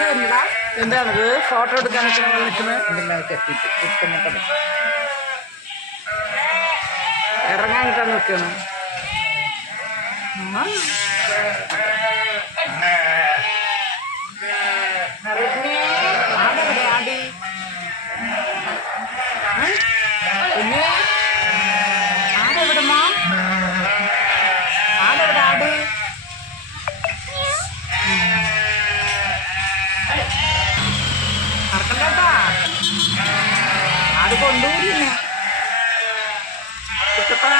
ആട് എന്താ എന്താണത്? ഫോട്ടോ ഞങ്ങൾ നിൽക്കുന്നത് കുത്തങ്ങോട്ട് ഇറങ്ങാനിട്ടാണ് ആട് കൊണ്ടുപോയില്ലേ കുട്ടപ്പാ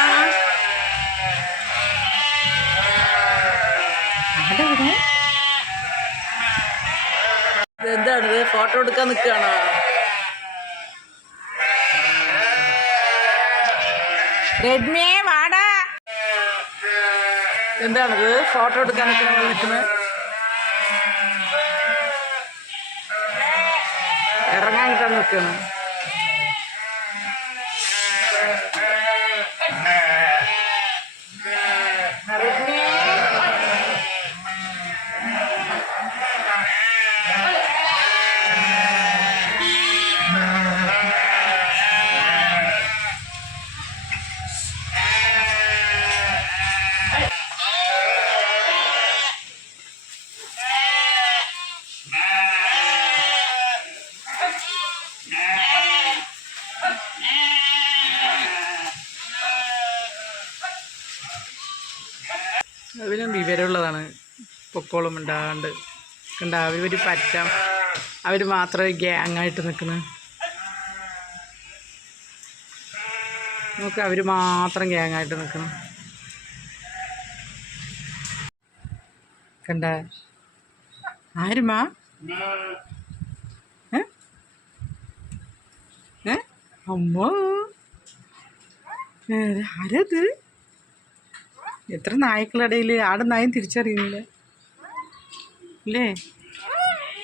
ആടെവിടെ എന്താണിത് ഫോട്ടോ എടുക്കാൻ നിൽക്കുകയാണോ റെഡ്മിയെ വാടാ. എന്താണിത് ഫോട്ടോ എടുക്കാൻ നിൽക്കുന്നത് ഇറങ്ങാനിട്ടാണ് നിൽക്കുന്നത് അവനും വിവരമുള്ളതാണ്. പൊക്കോളം ഉണ്ടാകാണ്ട് കണ്ട അവർ പറ്റാം. അവർ മാത്രമേ ഗ്യാങ്ങായിട്ട് നിൽക്കുന്നത് നമുക്ക് അവർ മാത്രം ഗ്യാങ്ങായിട്ട് നിൽക്കണം കണ്ട? ആരുമാ? അമ്മ. ആരത്? എത്ര നായ്ക്കളിടയിൽ ആടെ നായും തിരിച്ചറിയുന്നില്ല. അല്ലേ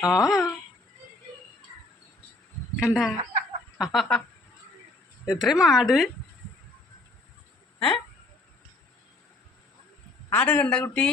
ആ. കണ്ട? എത്രയും ആട് ഏ? ആട് കണ്ട കുട്ടി?